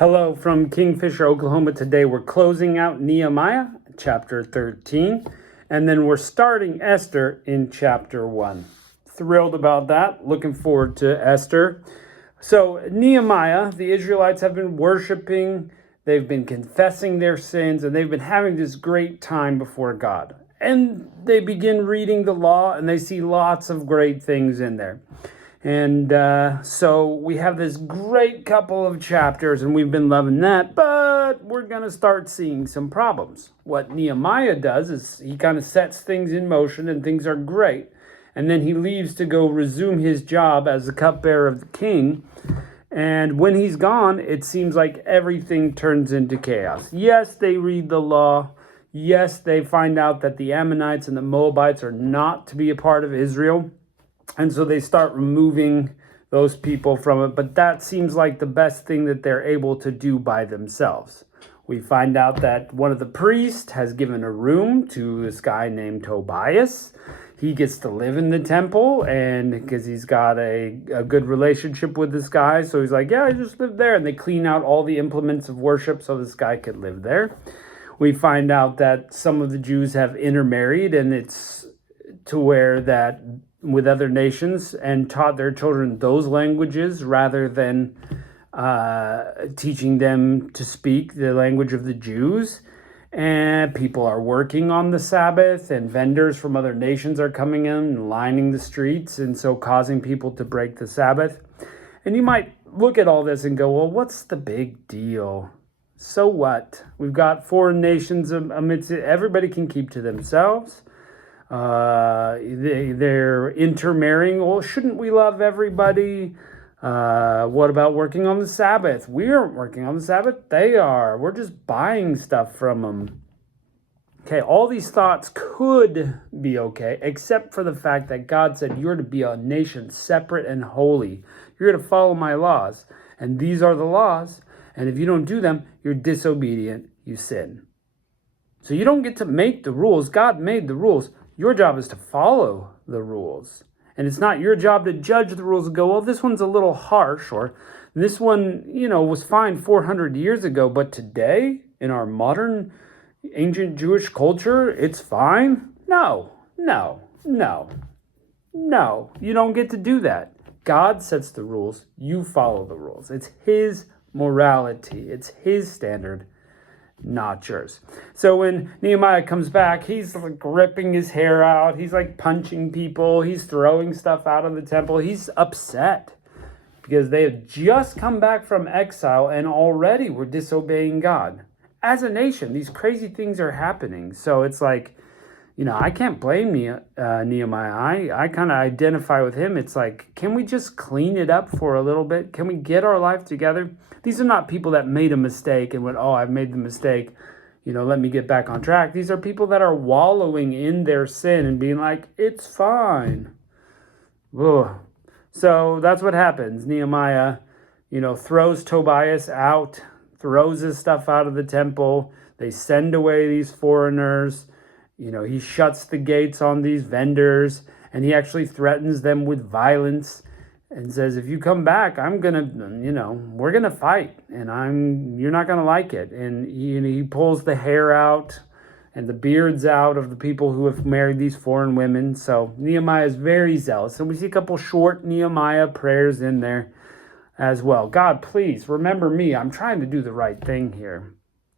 Hello from Kingfisher, Oklahoma. Today we're closing out Nehemiah, chapter 13, and then we're starting Esther in chapter 1. Thrilled about that. Looking forward to Esther. So Nehemiah, the Israelites have been worshiping, they've been confessing their sins, and they've been having this great time before God. And they begin reading the law, and they see lots of great things in there. And so we have this great couple of chapters, and we've been loving that, but we're going to start seeing some problems. What Nehemiah does is he kind of sets things in motion, and things are great. And then he leaves to go resume his job as the cupbearer of the king. And when he's gone, it seems like everything turns into chaos. Yes, they read the law. Yes, they find out that the Ammonites and the Moabites are not to be a part of Israel. And so they start removing those people from it. But that seems like the best thing that they're able to do by themselves. We find out that one of the priests has given a room to this guy named Tobias. He gets to live in the temple, and because he's got a good relationship with this guy. So he's like, yeah, I just live there. And they clean out all the implements of worship so this guy could live there. We find out that some of the Jews have intermarried, and it's to where that with other nations and taught their children those languages rather than teaching them to speak the language of the Jews. And people are working on the Sabbath, and vendors from other nations are coming in and lining the streets, and so causing people to break the Sabbath. And you might look at all this and go, well, what's the big deal? So what? We've got foreign nations amidst it. Everybody can keep to themselves. They're intermarrying. Well, shouldn't we love everybody? What about working on the Sabbath? We aren't working on the Sabbath. They are. We're just buying stuff from them. Okay, all these thoughts could be okay, except for the fact that God said you're to be a nation separate and holy. You're to follow my laws. And these are the laws. And if you don't do them, you're disobedient. You sin. So you don't get to make the rules. God made the rules. Your job is to follow the rules. And it's not your job to judge the rules and go, well, this one's a little harsh, or this one, was fine 400 years ago, but today, in our modern, ancient Jewish culture, it's fine? No. You don't get to do that. God sets the rules. You follow the rules. It's his morality. It's his standard, not yours. So when Nehemiah comes back, he's like ripping his hair out. He's like punching people. He's throwing stuff out of the temple. He's upset because they have just come back from exile and already were disobeying God. As a nation, these crazy things are happening. So it's like, I can't blame Nehemiah. I kind of identify with him. It's like, can we just clean it up for a little bit? Can we get our life together? These are not people that made a mistake and went, oh, I've made the mistake. Let me get back on track. These are people that are wallowing in their sin and being like, it's fine. Ugh. So that's what happens. Nehemiah, throws Tobias out, throws his stuff out of the temple. They send away these foreigners. He shuts the gates on these vendors, and he actually threatens them with violence and says, if you come back, I'm going to, we're going to fight, and you're not going to like it. And he pulls the hair out and the beards out of the people who have married these foreign women. So Nehemiah is very zealous. And we see a couple short Nehemiah prayers in there as well. God, please remember me. I'm trying to do the right thing here.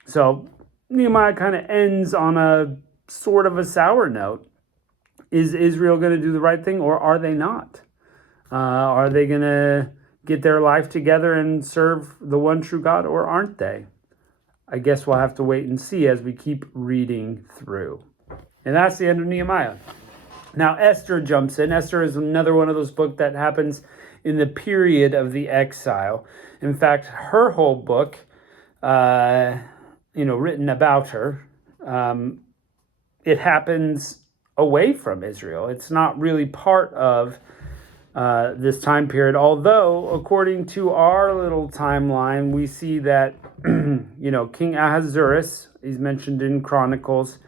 So Nehemiah kind of ends on a sort of a sour note. Is Israel going to do the right thing, or are they not? Are they going to get their life together and serve the one true God, or aren't they? I guess we'll have to wait and see as we keep reading through. And that's the end of Nehemiah. Now Esther jumps in. Esther is another one of those books that happens in the period of the exile. In fact, her whole book, written about her, it happens away from Israel. It's not really part of this time period. Although, according to our little timeline, we see that, King Ahasuerus, he's mentioned in Chronicles,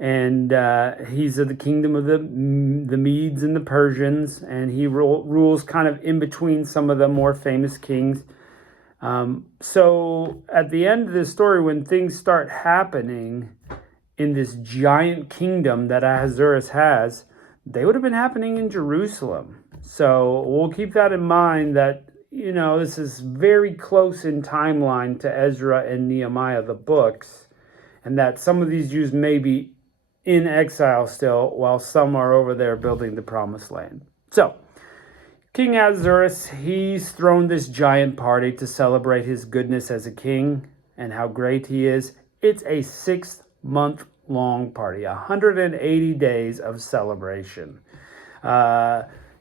and he's of the kingdom of the Medes and the Persians, and he rules kind of in between some of the more famous kings. So at the end of this story, when things start happening in this giant kingdom that Ahasuerus has, they would have been happening in Jerusalem. So we'll keep that in mind, that this is very close in timeline to Ezra and Nehemiah, the books, and that some of these Jews may be in exile still, while some are over there building the promised land. So King Ahasuerus, he's thrown this giant party to celebrate his goodness as a king and how great he is. It's a 6-month-long party, 180 days of celebration.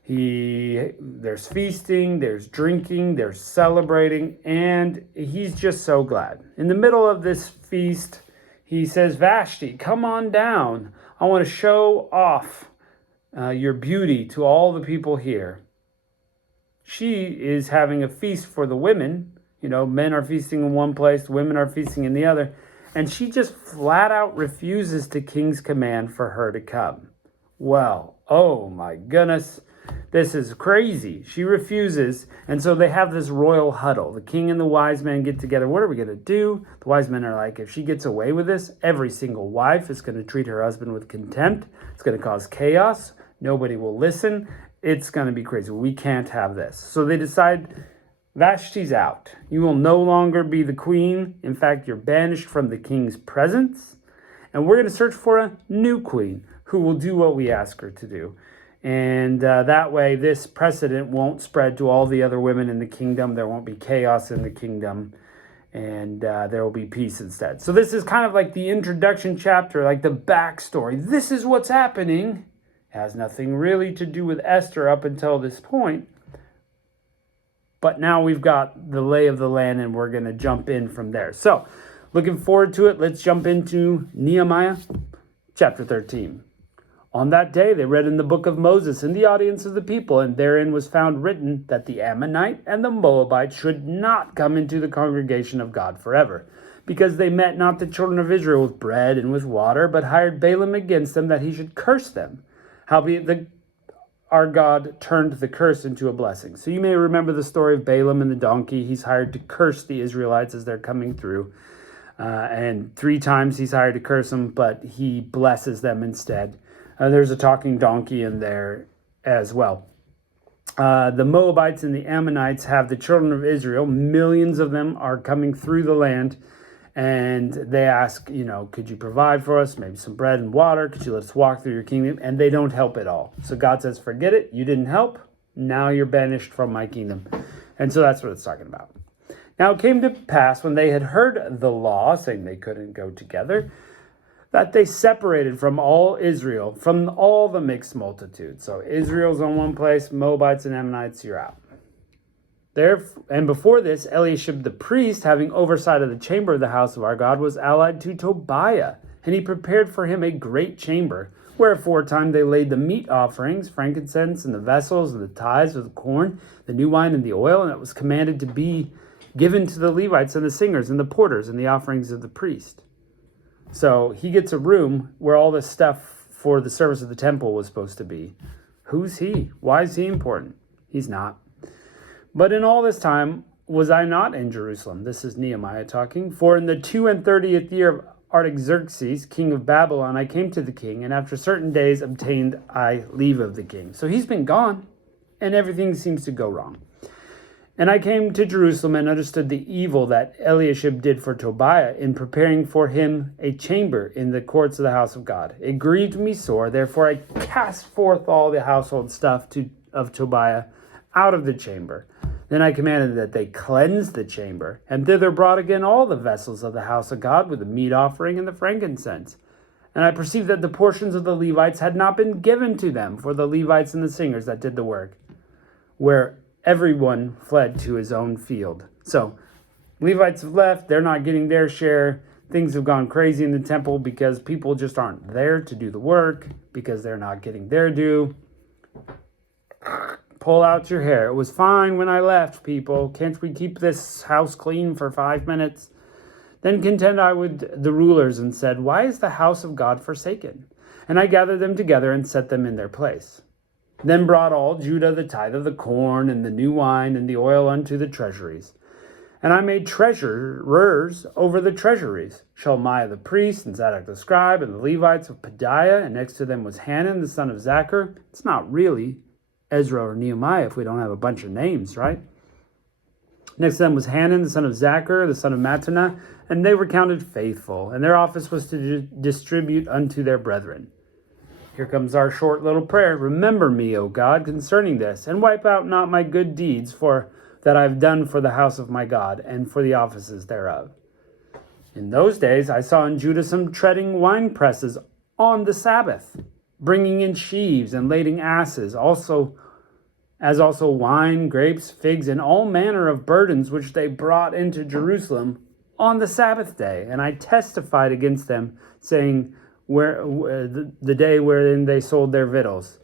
There's feasting, there's drinking, there's celebrating, and he's just so glad. In the middle of this feast, he says, Vashti, come on down. I want to show off your beauty to all the people here. She is having a feast for the women. Men are feasting in one place, women are feasting in the other. And she just flat out refuses the king's command for her to come. Well, oh my goodness. This is crazy. She refuses. And so they have this royal huddle. The king and the wise men get together. What are we going to do? The wise men are like, if she gets away with this, every single wife is going to treat her husband with contempt. It's going to cause chaos. Nobody will listen. It's going to be crazy. We can't have this. So they decide, Vashti's out. You will no longer be the queen. In fact, you're banished from the king's presence. And we're going to search for a new queen who will do what we ask her to do. And that way, this precedent won't spread to all the other women in the kingdom. There won't be chaos in the kingdom. And there will be peace instead. So this is kind of like the introduction chapter, like the backstory. This is what's happening. It has nothing really to do with Esther up until this point. But now we've got the lay of the land, and we're going to jump in from there. So, looking forward to it. Let's jump into Nehemiah chapter 13. On that day, they read in the book of Moses in the audience of the people, and therein was found written that the Ammonite and the Moabite should not come into the congregation of God forever, because they met not the children of Israel with bread and with water, but hired Balaam against them that he should curse them. Howbeit our God turned the curse into a blessing. So you may remember the story of Balaam and the donkey. He's hired to curse the Israelites as they're coming through. And 3 times he's hired to curse them, but he blesses them instead. There's a talking donkey in there as well. The Moabites and the Ammonites have the children of Israel. Millions of them are coming through the land. And they ask, could you provide for us maybe some bread and water? Could you let us walk through your kingdom? And they don't help at all. So God says, forget it. You didn't help. Now you're banished from my kingdom. And so that's what it's talking about. Now it came to pass when they had heard the law, saying they couldn't go together, that they separated from all Israel, from all the mixed multitude. So Israel's on one place, Moabites and Ammonites, you're out. And before this, Eliashib the priest, having oversight of the chamber of the house of our God, was allied to Tobiah, and he prepared for him a great chamber, where aforetime they laid the meat offerings, frankincense, and the vessels, and the tithes of the corn, the new wine, and the oil, and it was commanded to be given to the Levites and the singers and the porters and the offerings of the priest. So he gets a room where all this stuff for the service of the temple was supposed to be. Who's he? Why is he important? He's not. But in all this time was I not in Jerusalem. This is Nehemiah talking. For in the 32nd year of Artaxerxes, king of Babylon, I came to the king, and after certain days obtained I leave of the king. So he's been gone, and everything seems to go wrong. And I came to Jerusalem and understood the evil that Eliashib did for Tobiah in preparing for him a chamber in the courts of the house of God. It grieved me sore, therefore I cast forth all the household stuff of Tobiah out of the chamber. Then I commanded that they cleanse the chamber, and thither brought again all the vessels of the house of God with the meat offering and the frankincense. And I perceived that the portions of the Levites had not been given to them, for the Levites and the singers that did the work, where everyone fled to his own field. So Levites have left, they're not getting their share. Things have gone crazy in the temple because people just aren't there to do the work, because they're not getting their due. Pull out your hair. It was fine when I left, people. Can't we keep this house clean for 5 minutes? Then contend I with the rulers and said, why is the house of God forsaken? And I gathered them together and set them in their place. Then brought all Judah the tithe of the corn and the new wine and the oil unto the treasuries. And I made treasurers over the treasuries, Shelemiah the priest, and Zadok the scribe, and the Levites of Pedaiah, and next to them was Hanan the son of Zachar. It's not really Ezra or Nehemiah if we don't have a bunch of names, right? Next to them was Hanan the son of Zachar, the son of Mattaniah, and they were counted faithful, and their office was to distribute unto their brethren. Here comes our short little prayer. Remember me, O God, concerning this, and wipe out not my good deeds that I have done for the house of my God, and for the offices thereof. In those days I saw in Judah some treading wine presses on the Sabbath, bringing in sheaves and lading asses, also wine, grapes, figs, and all manner of burdens which they brought into Jerusalem on the Sabbath day. And I testified against them, saying, the day wherein they sold their victuals.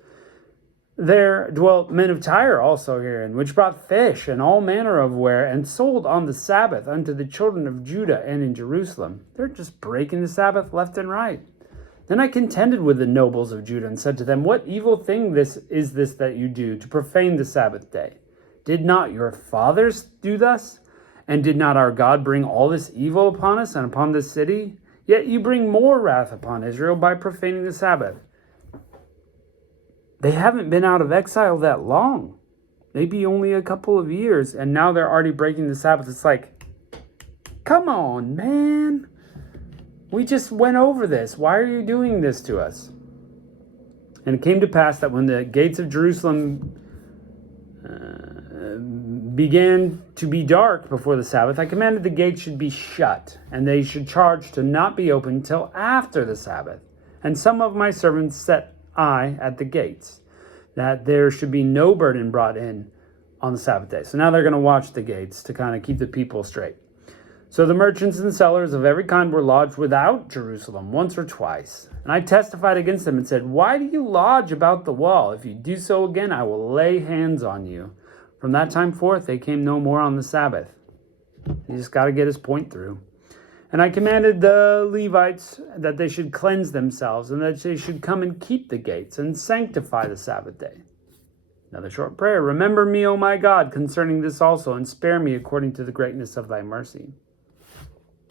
There dwelt men of Tyre also herein, which brought fish and all manner of ware, and sold on the Sabbath unto the children of Judah and in Jerusalem. They're just breaking the Sabbath left and right. Then I contended with the nobles of Judah, and said to them, what evil thing is this that you do, to profane the Sabbath day? Did not your fathers do thus? And did not our God bring all this evil upon us and upon this city? Yet you bring more wrath upon Israel by profaning the Sabbath. They haven't been out of exile that long. Maybe only a couple of years, and now they're already breaking the Sabbath. It's like, come on, man. We just went over this. Why are you doing this to us? And it came to pass that when the gates of Jerusalem began to be dark before the Sabbath, I commanded the gates should be shut, and they should charge to not be opened till after the Sabbath. And some of my servants set I at the gates, that there should be no burden brought in on the Sabbath day. So now they're going to watch the gates to kind of keep the people straight. So the merchants and sellers of every kind were lodged without Jerusalem once or twice. And I testified against them and said, why do you lodge about the wall? If you do so again, I will lay hands on you. From that time forth, they came no more on the Sabbath. He just got to get his point through. And I commanded the Levites that they should cleanse themselves, and that they should come and keep the gates and sanctify the Sabbath day. Another short prayer. Remember me, O my God, concerning this also, and spare me according to the greatness of thy mercy.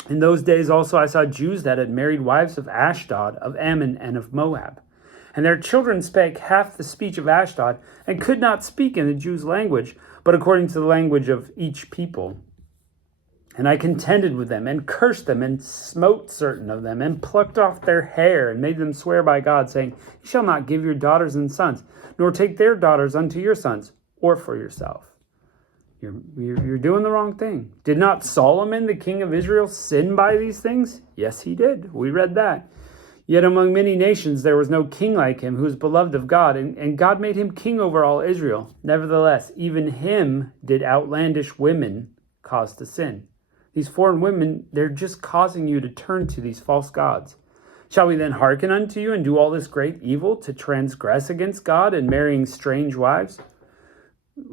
In those days also I saw Jews that had married wives of Ashdod, of Ammon, and of Moab. And their children spake half the speech of Ashdod, and could not speak in the Jews' language, but according to the language of each people. And I contended with them, and cursed them, and smote certain of them, and plucked off their hair, and made them swear by God, saying, You shall not give your daughters and sons, nor take their daughters unto your sons, or for yourself. You're doing the wrong thing. Did not Solomon, the king of Israel, sin by these things? Yes, he did. We read that. Yet among many nations there was no king like him, who was beloved of God, and God made him king over all Israel. Nevertheless, even him did outlandish women cause to sin. These foreign women, they're just causing you to turn to these false gods. Shall we then hearken unto you and do all this great evil to transgress against God and marrying strange wives?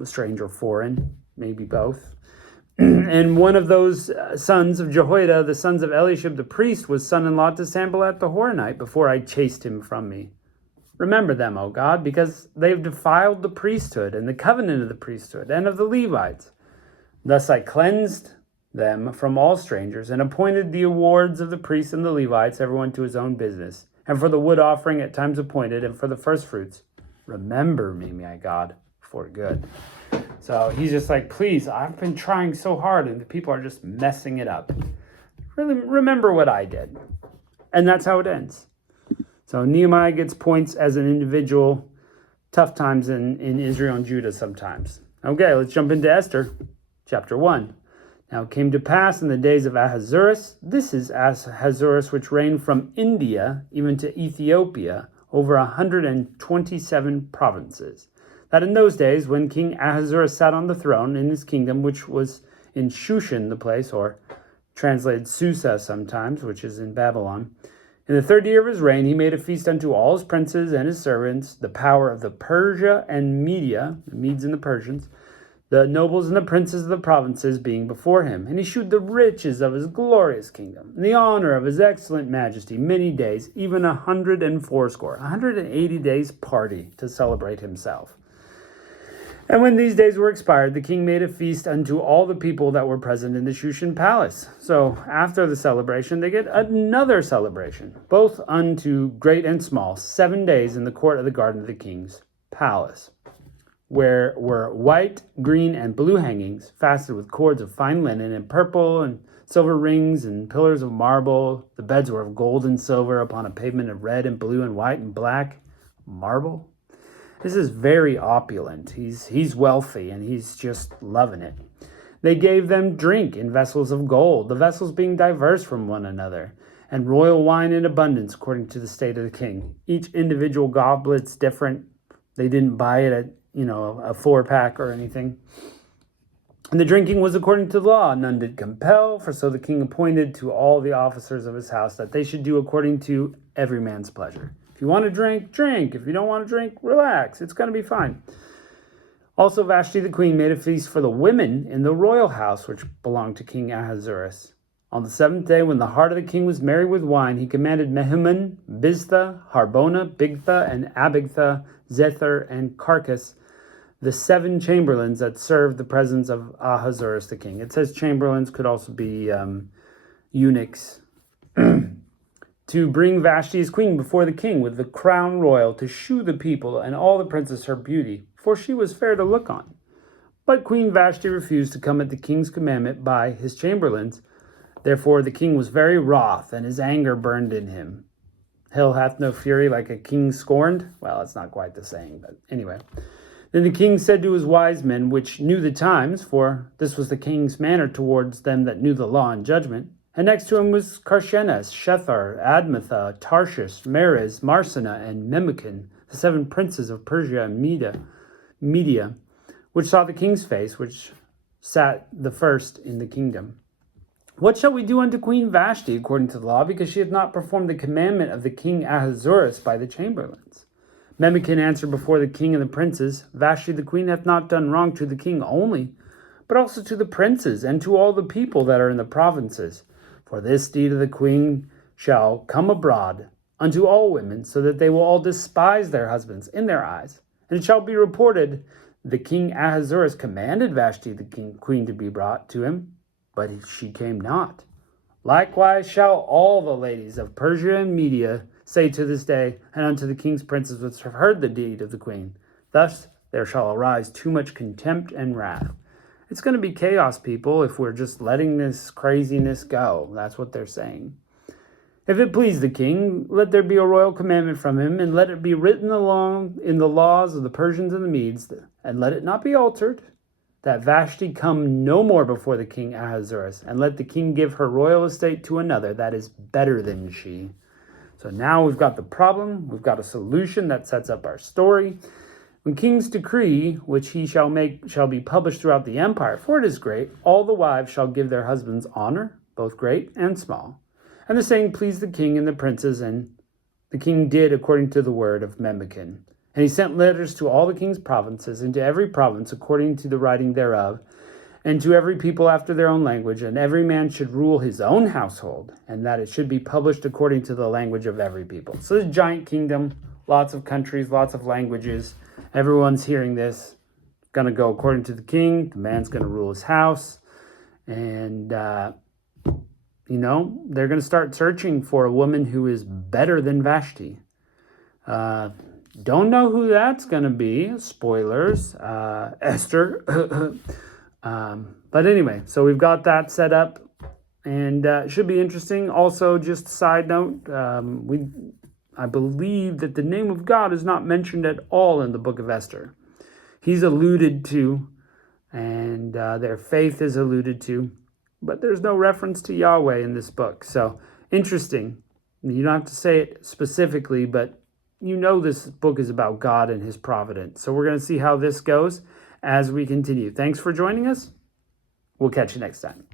Strange or foreign, maybe both. And one of those sons of Jehoiada, the sons of Eliashib the priest, was son-in-law to Sanballat the Horonite before I chased him from me. Remember them, O God, because they have defiled the priesthood and the covenant of the priesthood and of the Levites. Thus I cleansed them from all strangers, and appointed the awards of the priests and the Levites, everyone to his own business, and for the wood offering at times appointed, and for the first fruits. Remember me, my God, for good. So he's just like, please, I've been trying so hard, and the people are just messing it up. Really remember what I did. And that's how it ends. So Nehemiah gets points as an individual. Tough times in Israel and Judah sometimes. Okay, let's jump into Esther, chapter 1. Now it came to pass in the days of Ahasuerus, this is Ahasuerus which reigned from India even to Ethiopia, over 127 provinces, that in those days when King Ahasuerus sat on the throne in his kingdom, which was in Shushan the place, or translated Susa sometimes, which is in Babylon, in the 3rd year of his reign, he made a feast unto all his princes and his servants, the power of the Persia and Media, the Medes and the Persians, the nobles and the princes of the provinces being before him. And he shewed the riches of his glorious kingdom, and the honor of his excellent majesty, many days, even 180 days party to celebrate himself. And when these days were expired, the king made a feast unto all the people that were present in the Shushan palace. So after the celebration, they get another celebration, both unto great and small, 7 days in the court of the garden of the king's palace, where were white, green, and blue hangings, fastened with cords of fine linen, and purple and silver rings, and pillars of marble. The beds were of gold and silver, upon a pavement of red and blue and white and black marble. This is very opulent. He's wealthy, and he's just loving it. They gave them drink in vessels of gold, the vessels being diverse from one another, and royal wine in abundance, according to the state of the king. Each individual goblet's different. They didn't buy it at, a 4-pack or anything. And the drinking was according to the law. None did compel, for so the king appointed to all the officers of his house that they should do according to every man's pleasure. If you want to drink, drink. If you don't want to drink, relax. It's going to be fine. Also, Vashti the queen made a feast for the women in the royal house, which belonged to King Ahasuerus. On the 7th day, when the heart of the king was merry with wine, he commanded Mehuman, Biztha, Harbona, Bigtha, and Abigtha, Zethar, and Carcass, the 7 chamberlains that served the presence of Ahasuerus the king. It says chamberlains, could also be eunuchs. To bring Vashti as queen before the king with the crown royal, to shew the people and all the princes her beauty, for she was fair to look on. But Queen Vashti refused to come at the king's commandment by his chamberlains. Therefore the king was very wroth, and his anger burned in him. Hell hath no fury like a king scorned. Well, it's not quite the saying, but anyway. Then the king said to his wise men, which knew the times, for this was the king's manner towards them that knew the law and judgment. And next to him was Karshenas, Shethar, Admatha, Tarshish, Meres, Marsena, and Memucan, the 7 princes of Persia and Media, which saw the king's face, which sat the first in the kingdom. What shall we do unto Queen Vashti according to the law, because she hath not performed the commandment of the king Ahasuerus by the chamberlains? Memucan answered before the king and the princes, Vashti the queen hath not done wrong to the king only, but also to the princes and to all the people that are in the provinces. For this deed of the queen shall come abroad unto all women, so that they will all despise their husbands in their eyes. And it shall be reported, the king Ahasuerus commanded Vashti the queen to be brought to him, but she came not. Likewise shall all the ladies of Persia and Media say to this day, and unto the king's princes which have heard the deed of the queen. Thus there shall arise too much contempt and wrath. It's going to be chaos, people, if we're just letting this craziness go. That's what they're saying. If it please the king, let there be a royal commandment from him, and let it be written along in the laws of the Persians and the Medes, and let it not be altered, that Vashti come no more before the king Ahasuerus, and let the king give her royal estate to another that is better than she. So now we've got the problem, we've got a solution that sets up our story. When king's decree, which he shall make, shall be published throughout the empire, for it is great, all the wives shall give their husbands honor, both great and small. And the saying pleased the king and the princes, and the king did according to the word of Memucan. And he sent letters to all the king's provinces, and to every province according to the writing thereof, and to every people after their own language, and every man should rule his own household, and that it should be published according to the language of every people. So this giant kingdom, lots of countries, lots of languages. Everyone's hearing this. Going to go according to the king. The man's going to rule his house. And, they're going to start searching for a woman who is better than Vashti. Don't know who that's going to be. Spoilers. Esther. But anyway, so we've got that set up. And it should be interesting. Also, just a side note, I believe that the name of God is not mentioned at all in the book of Esther. He's alluded to, and their faith is alluded to, but there's no reference to Yahweh in this book. So, interesting. You don't have to say it specifically, but this book is about God and his providence. So we're going to see how this goes as we continue. Thanks for joining us. We'll catch you next time.